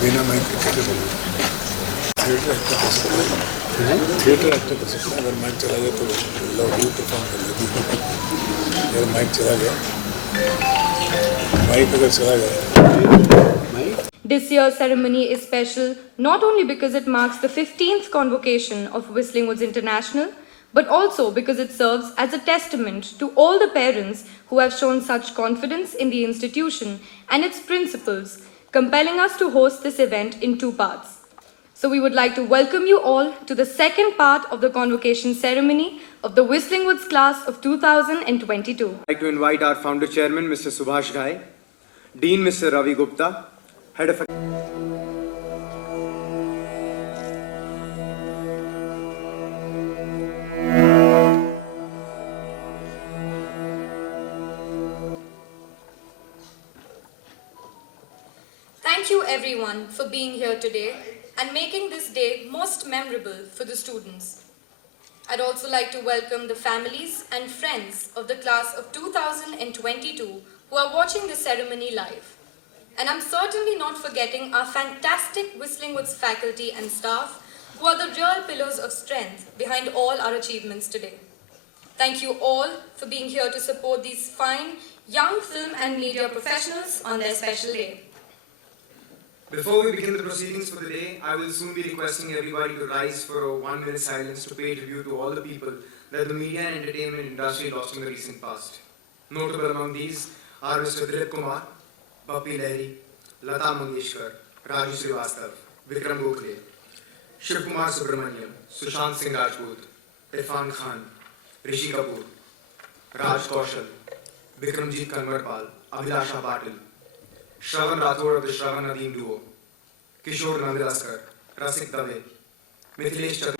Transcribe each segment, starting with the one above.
बिना माइक के कैसे बोलूँ? थिएटर एक्टर कर सकता है, थिएटर एक्टर कर सकता है। अगर माइक चला गया तो लव यू परफॉर्म कर लेती। अगर माइक चला गया, माइक अगर चला गया। This year's ceremony is special not only because it marks the 15th convocation of Whistling Woods International, but also because it serves as a testament to all the parents who have shown such confidence in the institution and its principles, compelling us to host this event in two parts. So we would like to welcome you all to the second part of the convocation ceremony of the Whistling Woods class of 2022. I'd like to invite our founder chairman, Mr. Subhash Ghai, Dean Mr. Ravi Gupta, Head of Thank you everyone for being here today and making this day most memorable for the students. I'd also like to welcome the families and friends of the class of 2022 who are watching the ceremony live. And I'm certainly not forgetting our fantastic Whistling Woods faculty and staff who are the real pillars of strength behind all our achievements today. Thank you all for being here to support these fine young film and media professionals on their special day. Before we begin the proceedings for the day, I will soon be requesting everybody to rise for a 1-minute silence to pay tribute to all the people that the media and entertainment industry lost in the recent past. Notable among these are Mr. Dilip Kumar, Bappi Lahiri, Lata Mangeshkar, Raju Srivastav, Vikram Gokhale, Shiv Kumar Subramaniam, Sushant Singh Rajput, Irfan Khan, Rishi Kapoor, Raj Kaushal, Vikramjit Kanwarpal, Abhilasha Patil, Shravan Rathod of the Shravan Nadeem duo, Kishore Nandilaskar, Rasik Dave, Mithilesh Chaturvedi.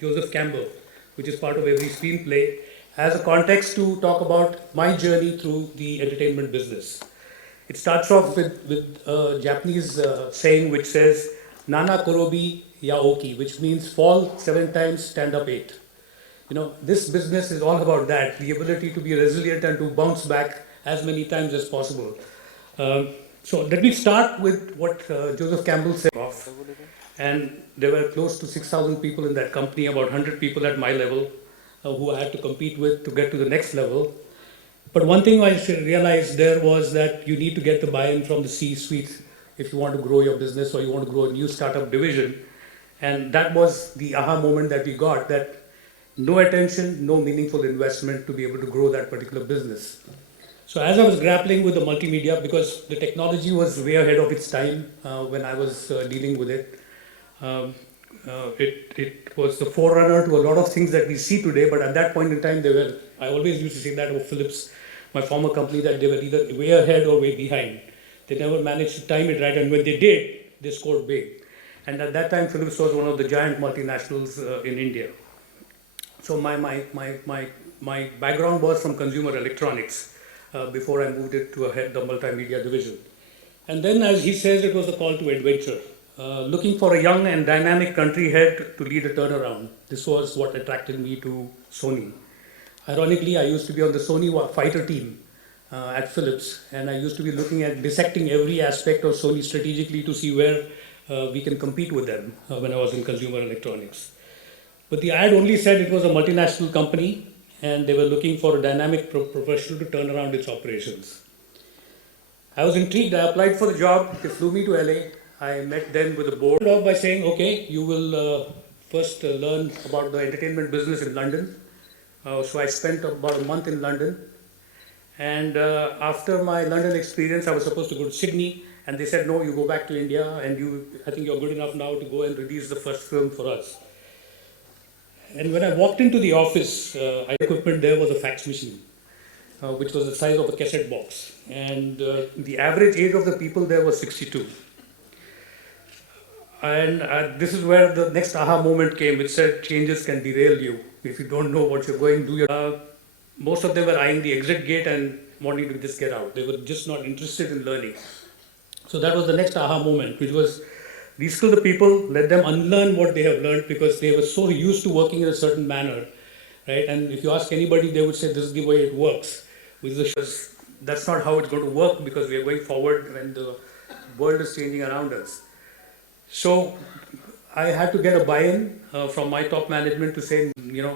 Joseph Campbell, which is part of every screenplay, as a context to talk about my journey through the entertainment business. It starts off with a Japanese saying which says, Nana Korobi Yaoki, which means fall 7 times, stand up 8. You know, this business is all about that, the ability to be resilient and to bounce back as many times as possible. So let me start with what Joseph Campbell said off. And there were close to 6,000 people in that company, about 100 people at my level who I had to compete with to get to the next level. But one thing I realized there was that you need to get the buy-in from the C-suite if you want to grow your business or you want to grow a new startup division. And that was the aha moment that we got, that no attention, no meaningful investment to be able to grow that particular business. So as I was grappling with the multimedia, because the technology was way ahead of its time when I was dealing with it, it was the forerunner to a lot of things that we see today, but at that point in time, I always used to say that of Philips, my former company, that they were either way ahead or way behind. They never managed to time it right, and when they did, they scored big. And at that time, Philips was one of the giant multinationals in India. So my background was from consumer electronics before I moved it to head the multimedia division. And then, as he says, it was a call to adventure. Looking for a young and dynamic country head to lead a turnaround. This was what attracted me to Sony. Ironically, I used to be on the Sony fighter team at Philips, and I used to be looking at dissecting every aspect of Sony strategically to see where we can compete with them when I was in consumer electronics. But the ad only said it was a multinational company, and they were looking for a dynamic professional to turn around its operations. I was intrigued. I applied for the job. They flew me to LA. I met them with the board off by saying, okay, you will first learn about the entertainment business in London. So I spent about a month in London. And after my London experience, I was supposed to go to Sydney. And they said, no, you go back to India, and I think you're good enough now to go and release the first film for us. And when I walked into the office, equipment there was a fax machine, which was the size of a cassette box. And the average age of the people there was 62. And this is where the next aha moment came, which said changes can derail you. If you don't know what you're going to do, most of them were eyeing the exit gate and wanting to just get out. They were just not interested in learning. So that was the next aha moment, which was reskill the people, let them unlearn what they have learned because they were so used to working in a certain manner, right? And if you ask anybody, they would say this is the way it works. That's not how it's going to work because we are going forward when the world is changing around us. So I had to get a buy-in from my top management to say,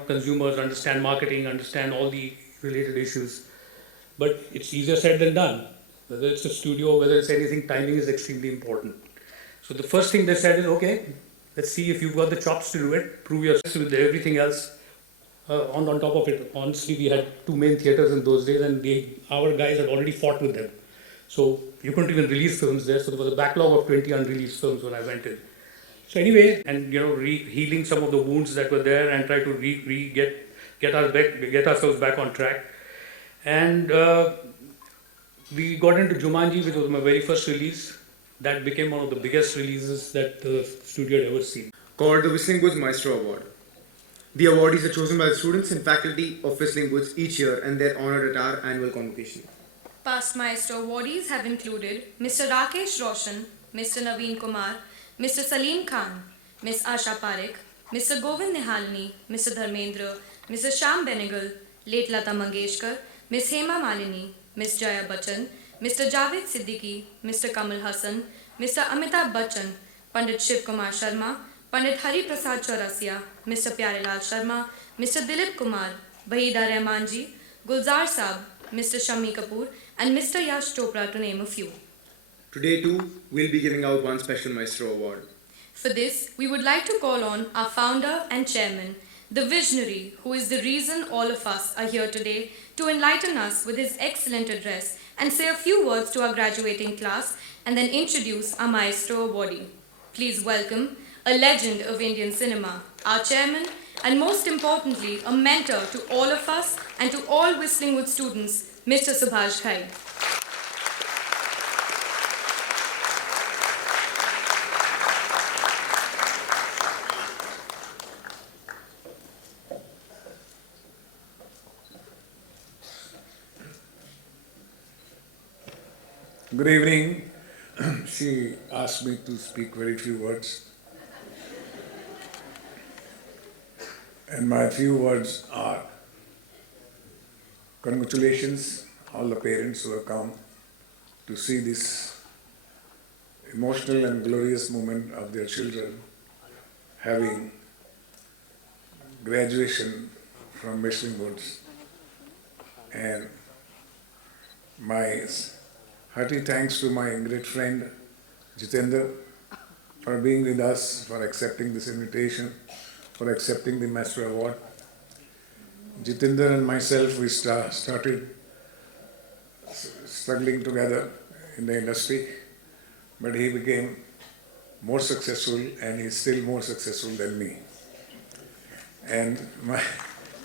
consumers understand marketing, understand all the related issues. But it's easier said than done. Whether it's a studio, whether it's anything, timing is extremely important. So the first thing they said is, okay, let's see if you've got the chops to do it, prove yourself with everything else. On top of it, honestly, we had two main theaters in those days and our guys had already fought with them. So you couldn't even release films there, so there was a backlog of 20 unreleased films when I went in. So anyway, and healing some of the wounds that were there and try to get ourselves back on track. And we got into Jumanji, which was my very first release. That became one of the biggest releases that the studio had ever seen. Called the Whistling Woods Maestro Award. The awardees are chosen by the students and faculty of Whistling Woods each year and they're honored at our annual convocation. Past Maestro awardees have included Mr. Rakesh Roshan, Mr. Naveen Kumar, Mr. Salim Khan, Ms. Asha Parekh, Mr. Govind Nihalni, Mr. Dharmendra, Mr. Sham Benegal, late Lata Mangeshkar, Ms. Hema Malini, Ms. Jaya Bachchan, Mr. Javed Siddiqui, Mr. Kamal Hassan, Mr. Amitabh Bachchan, Pandit Shiv Kumar Sharma, Pandit Hari Prasad Chaurasia, Mr. Pyarelal Sharma, Mr. Dilip Kumar, Bahida Rahmanji, Gulzar Saab, Mr. Shami Kapoor, and Mr. Yash Chopra, to name a few. Today too, we'll be giving out one special Maestro Award. For this, we would like to call on our founder and chairman, the visionary who is the reason all of us are here today, to enlighten us with his excellent address and say a few words to our graduating class and then introduce our Maestro awardee. Please welcome a legend of Indian cinema, our chairman, and most importantly, a mentor to all of us and to all Whistling Woods students, Mr. Subhash Ghai. Good evening. She asked me to speak very few words. And my few words are congratulations all the parents who have come to see this emotional and glorious moment of their children having graduation from Whistling Woods. And my hearty thanks to my great friend Jitendra for being with us, for accepting this invitation, for accepting the Master Award. Jitendra and myself, we started struggling together in the industry, but he became more successful and he's still more successful than me. And my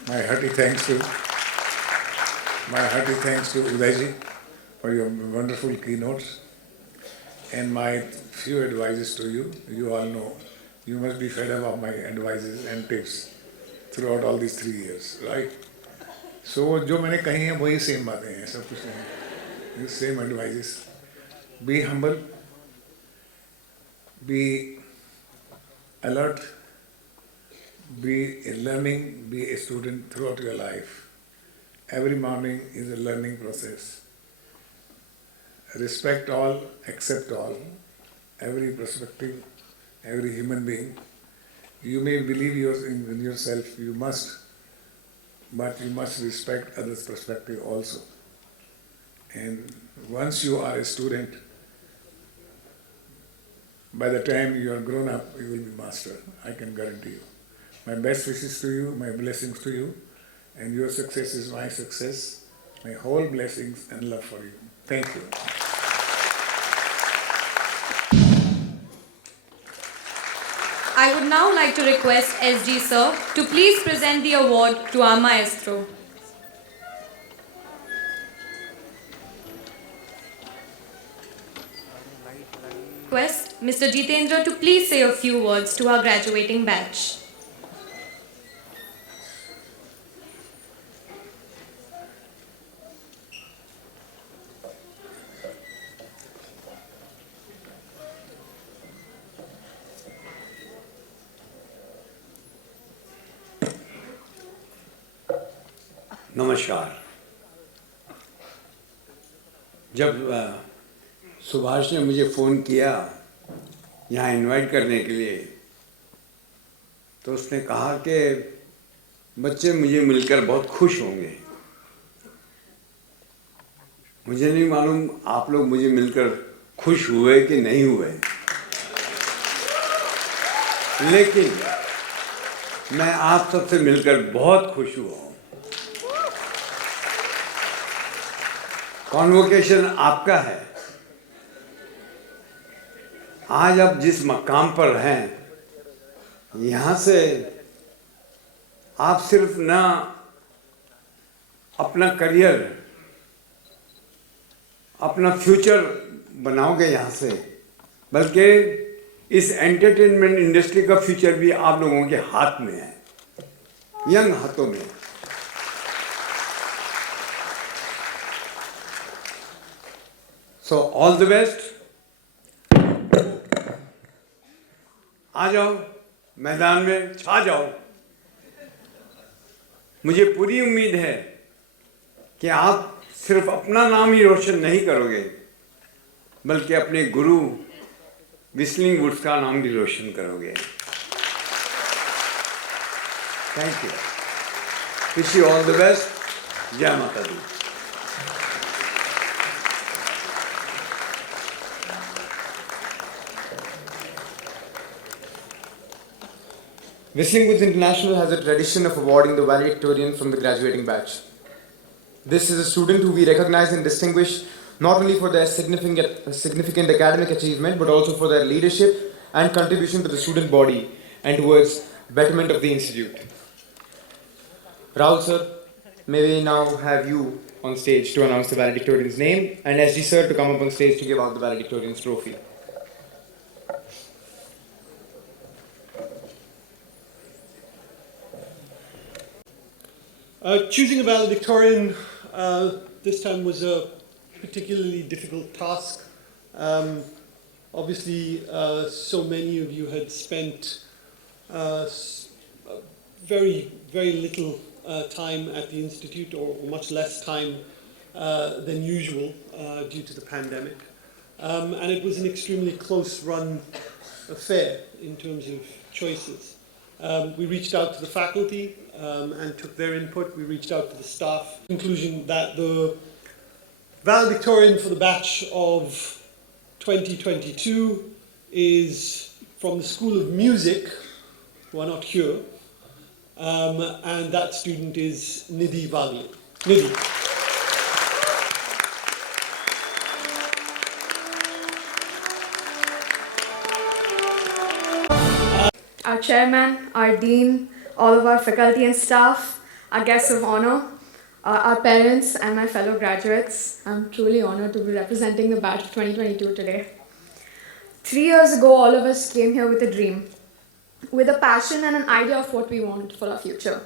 hearty thanks to Udayji for your wonderful keynotes. And my few advices to you. You all know, you must be fed up of my advices and tips throughout all these 3 years, right? So, जो मैंने कही हैं वही same बातें हैं, सब कुछ नहीं, same advices. Be humble, be alert, be learning, be a student throughout your life. Every morning is a learning process. Respect all, accept all, every perspective, every human being. You may believe in yourself, but you must respect others' perspective also. And once you are a student, by the time you are grown up, you will be master, I can guarantee you. My best wishes to you, my blessings to you, and your success is my success. My whole blessings and love for you. Thank you. I would now like to request SG Sir to please present the award to our maestro. request Mr. Jitendra to please say a few words to our graduating batch. नमस्कार। जब सुभाष ने मुझे phone किया यहाँ invite करने के लिए, तो उसने कहा कि बच्चे मुझे मिलकर बहुत खुश होंगे। मुझे नहीं मालूम आप लोग मुझे मिलकर खुश हुए कि नहीं हुए, लेकिन मैं आप सबसे मिलकर बहुत खुश हुआ हूँ। कॉन्वोकेशन आपका है। आज आप जिस मकाम पर हैं, यहाँ से आप सिर्फ ना अपना करियर, अपना फ्यूचर बनाओगे यहाँ से, बल्कि इस एंटरटेनमेंट इंडस्ट्री का फ्यूचर भी आप लोगों के हाथ में है, यंग हाथों में। So all the best. आ जाओ मैदान में, छा जाओ। मुझे पूरी उम्मीद है कि आप सिर्फ अपना नाम ही रोशन नहीं करोगे, बल्कि अपने गुरु विस्लिंग वुड्स का नाम भी रोशन करोगे। Thank you. Wish you all the best. जय माता दी। Whistling Woods International has a tradition of awarding the valedictorian from the graduating batch. This is a student who we recognize and distinguish not only for their significant academic achievement, but also for their leadership and contribution to the student body and towards betterment of the institute. Rahul sir, may we now have you on stage to announce the valedictorian's name, and SG sir to come up on stage to give out the valedictorian's trophy. Choosing a valedictorian this time was a particularly difficult task. Obviously, so many of you had spent very little time at the Institute, or much less time than usual due to the pandemic. And it was an extremely close-run affair in terms of choices. We reached out to the faculty and took their input. We reached out to the staff. Conclusion that the valedictorian for the batch of 2022 is from the School of Music, who are not here, and that student is Nidhi Valia. Nidhi. Our chairman, our dean, all of our faculty and staff, our guests of honor, our parents and my fellow graduates. I'm truly honored to be representing the batch of 2022 today. 3 years ago, all of us came here with a dream, with a passion and an idea of what we want for our future.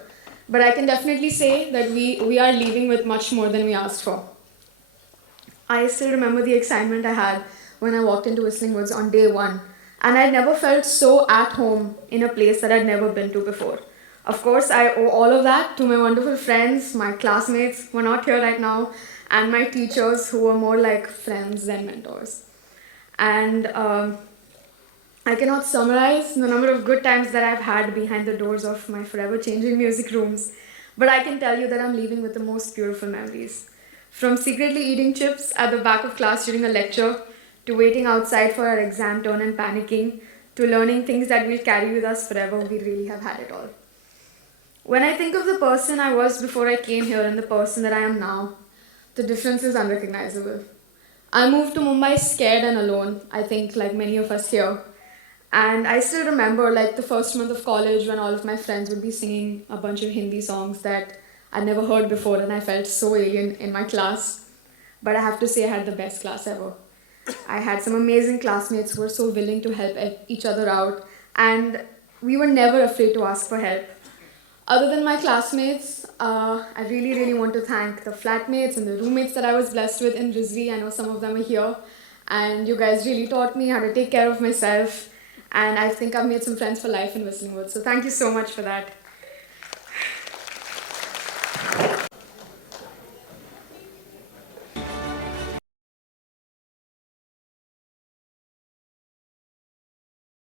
But I can definitely say that we are leaving with much more than we asked for. I still remember the excitement I had when I walked into Whistling Woods on day one, and I'd never felt so at home in a place that I'd never been to before. Of course, I owe all of that to my wonderful friends, my classmates who are not here right now, and my teachers who were more like friends than mentors. And I cannot summarize the number of good times that I've had behind the doors of my forever changing music rooms, but I can tell you that I'm leaving with the most beautiful memories. From secretly eating chips at the back of class during a lecture, to waiting outside for our exam turn and panicking, to learning things that will carry with us forever, we really have had it all. When I think of the person I was before I came here and the person that I am now, the difference is unrecognizable. I moved to Mumbai scared and alone, I think like many of us here. And I still remember like the first month of college when all of my friends would be singing a bunch of Hindi songs that I'd never heard before, and I felt so alien in my class. But I have to say I had the best class ever. I had some amazing classmates who were so willing to help each other out, and we were never afraid to ask for help. Other than my classmates, I really want to thank the flatmates and the roommates that I was blessed with in Rizvi. I know some of them are here, and you guys really taught me how to take care of myself, and I think I've made some friends for life in Whistling Woods, so thank you so much for that.